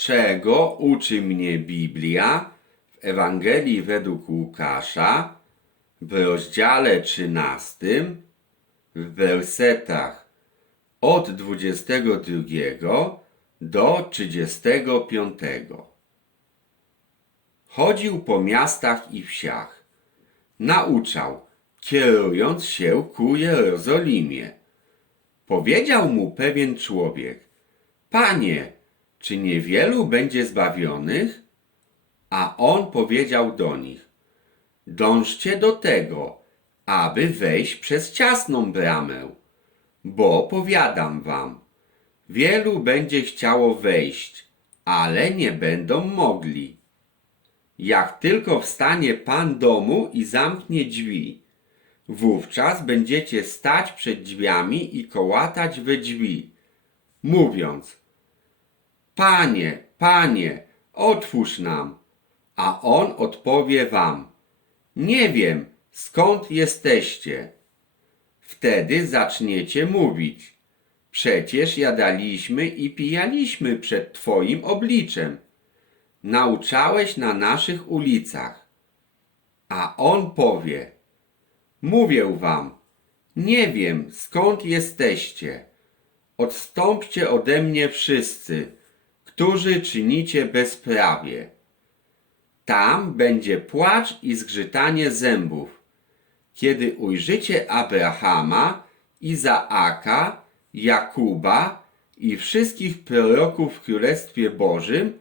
czego uczy mnie Biblia w Ewangelii według Łukasza w rozdziale 13 w wersetach od 22 do 35. Chodził po miastach i wsiach. Nauczał, kierując się ku Jerozolimie. Powiedział mu pewien człowiek: Panie, czy niewielu będzie zbawionych? A on powiedział do nich: Dążcie do tego, aby wejść przez ciasną bramę, bo powiadam wam, wielu będzie chciało wejść, ale nie będą mogli. Jak tylko wstanie pan domu i zamknie drzwi, wówczas będziecie stać przed drzwiami i kołatać we drzwi, mówiąc: Panie, panie, otwórz nam. A on odpowie wam: Nie wiem, skąd jesteście. Wtedy zaczniecie mówić: Przecież jadaliśmy i pijaliśmy przed Twoim obliczem. Nauczałeś na naszych ulicach. A on powie: Mówię wam, nie wiem skąd jesteście. Odstąpcie ode mnie wszyscy, którzy czynicie bezprawie. Tam będzie płacz i zgrzytanie zębów, kiedy ujrzycie Abrahama, Izaaka, Jakuba i wszystkich proroków w Królestwie Bożym,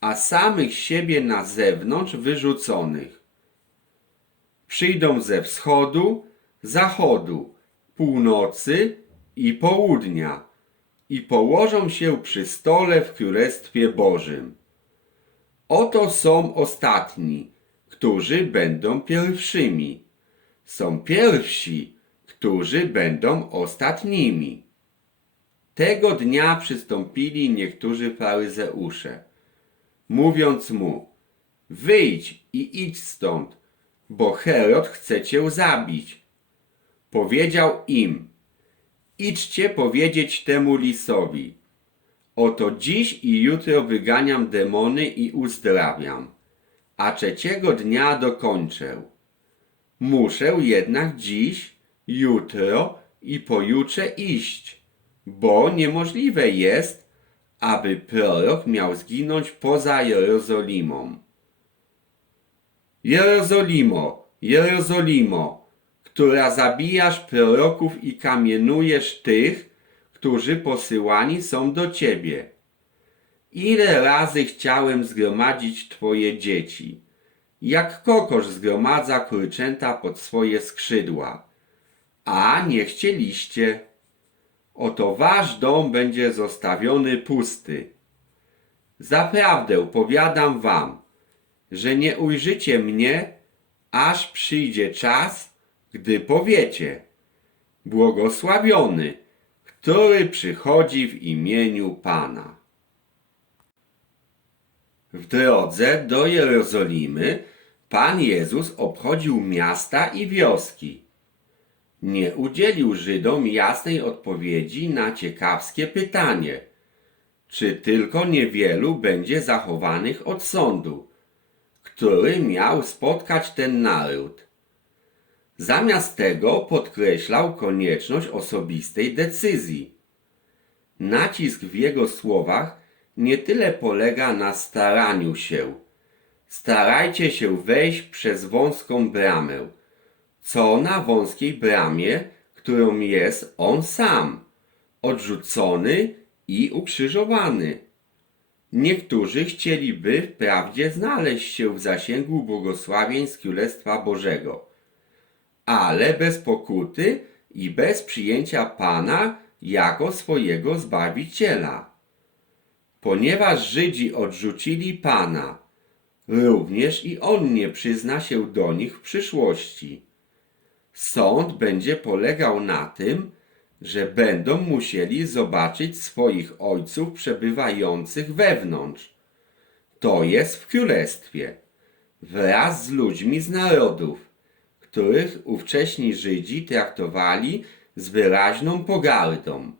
a samych siebie na zewnątrz wyrzuconych. Przyjdą ze wschodu, zachodu, północy i południa i położą się przy stole w Królestwie Bożym. Oto są ostatni, którzy będą pierwszymi. Są pierwsi, którzy będą ostatnimi. Tego dnia przystąpili niektórzy faryzeusze, mówiąc mu: Wyjdź i idź stąd, bo Herod chce cię zabić. Powiedział im: Idźcie powiedzieć temu lisowi. Oto dziś i jutro wyganiam demony i uzdrawiam, a trzeciego dnia dokończę. Muszę jednak dziś, jutro i pojutrze iść, bo niemożliwe jest, aby prorok miał zginąć poza Jerozolimą. Jerozolimo, Jerozolimo, która zabijasz proroków i kamienujesz tych, którzy posyłani są do ciebie. Ile razy chciałem zgromadzić twoje dzieci, jak kokosz zgromadza kurczęta pod swoje skrzydła, a nie chcieliście. Oto wasz dom będzie zostawiony pusty. Zaprawdę powiadam wam, że nie ujrzycie mnie, aż przyjdzie czas, gdy powiecie: Błogosławiony, który przychodzi w imieniu Pana. W drodze do Jerozolimy Pan Jezus obchodził miasta i wioski. Nie udzielił Żydom jasnej odpowiedzi na ciekawskie pytanie, czy tylko niewielu będzie zachowanych od sądu, który miał spotkać ten naród. Zamiast tego podkreślał konieczność osobistej decyzji. Nacisk w jego słowach nie tyle polega na staraniu się. Starajcie się wejść przez wąską bramę, co na wąskiej bramie, którą jest on sam, odrzucony i ukrzyżowany. Niektórzy chcieliby wprawdzie znaleźć się w zasięgu błogosławieństw Królestwa Bożego, ale bez pokuty i bez przyjęcia Pana jako swojego Zbawiciela. Ponieważ Żydzi odrzucili Pana, również i On nie przyzna się do nich w przyszłości. Sąd będzie polegał na tym, że będą musieli zobaczyć swoich ojców przebywających wewnątrz, to jest w królestwie, wraz z ludźmi z narodów, których ówcześni Żydzi traktowali z wyraźną pogardą.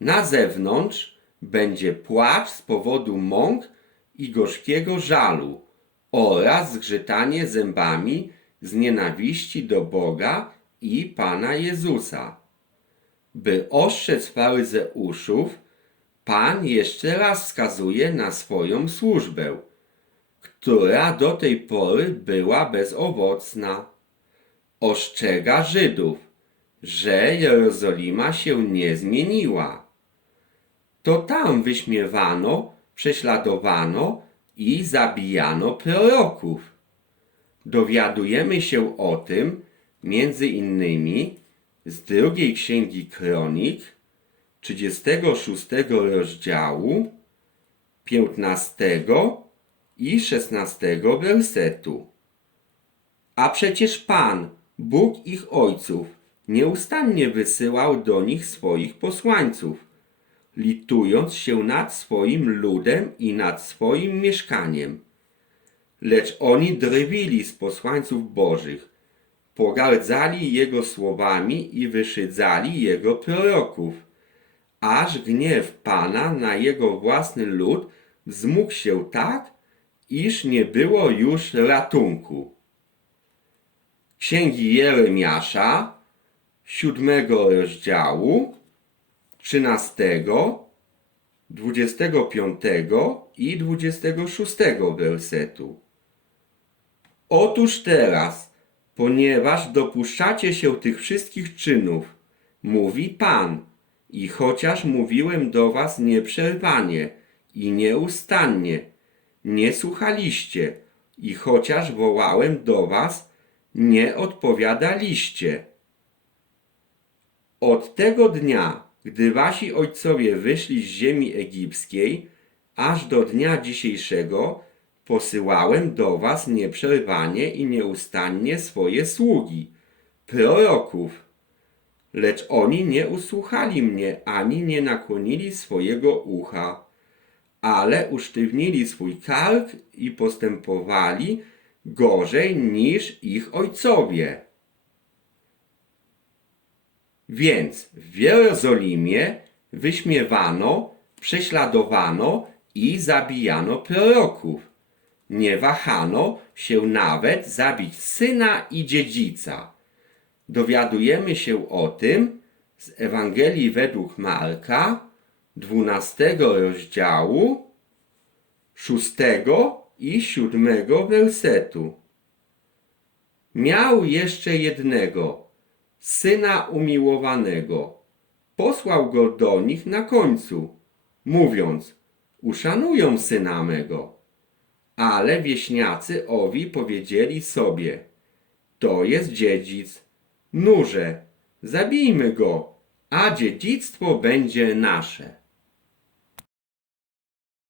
Na zewnątrz będzie płacz z powodu mąk i gorzkiego żalu oraz zgrzytanie zębami z nienawiści do Boga i Pana Jezusa. By ostrzec faryzeuszów, Pan jeszcze raz wskazuje na swoją służbę, która do tej pory była bezowocna. Ostrzega Żydów, że Jerozolima się nie zmieniła. To tam wyśmiewano, prześladowano i zabijano proroków. Dowiadujemy się o tym między innymi z drugiej księgi Kronik, 36 rozdziału, 15 i 16 wersetu. A przecież Pan, Bóg ich ojców, nieustannie wysyłał do nich swoich posłańców, litując się nad swoim ludem i nad swoim mieszkaniem. Lecz oni drwili z posłańców Bożych, pogardzali Jego słowami i wyszydzali Jego proroków, aż gniew Pana na Jego własny lud wzmógł się tak, iż nie było już ratunku. Księgi Jeremiasza, siódmego rozdziału, trzynastego, dwudziestego piątego i dwudziestego szóstego wersetu. Otóż teraz, ponieważ dopuszczacie się tych wszystkich czynów, mówi Pan, i chociaż mówiłem do was nieprzerwanie i nieustannie, nie słuchaliście, i chociaż wołałem do was, nie odpowiadaliście. Od tego dnia, gdy wasi ojcowie wyszli z ziemi egipskiej, aż do dnia dzisiejszego, posyłałem do was nieprzerwanie i nieustannie swoje sługi, proroków. Lecz oni nie usłuchali mnie ani nie nakłonili swojego ucha, ale usztywnili swój kark i postępowali gorzej niż ich ojcowie. Więc w Jerozolimie wyśmiewano, prześladowano i zabijano proroków. Nie wahano się nawet zabić syna i dziedzica. Dowiadujemy się o tym z Ewangelii według Marka, 12 rozdziału, 6 i 7 wersetu. Miał jeszcze jednego, syna umiłowanego. Posłał go do nich na końcu, mówiąc, uszanują syna mego. Ale wieśniacy owi powiedzieli sobie, to jest dziedzic, nurze, zabijmy go, a dziedzictwo będzie nasze.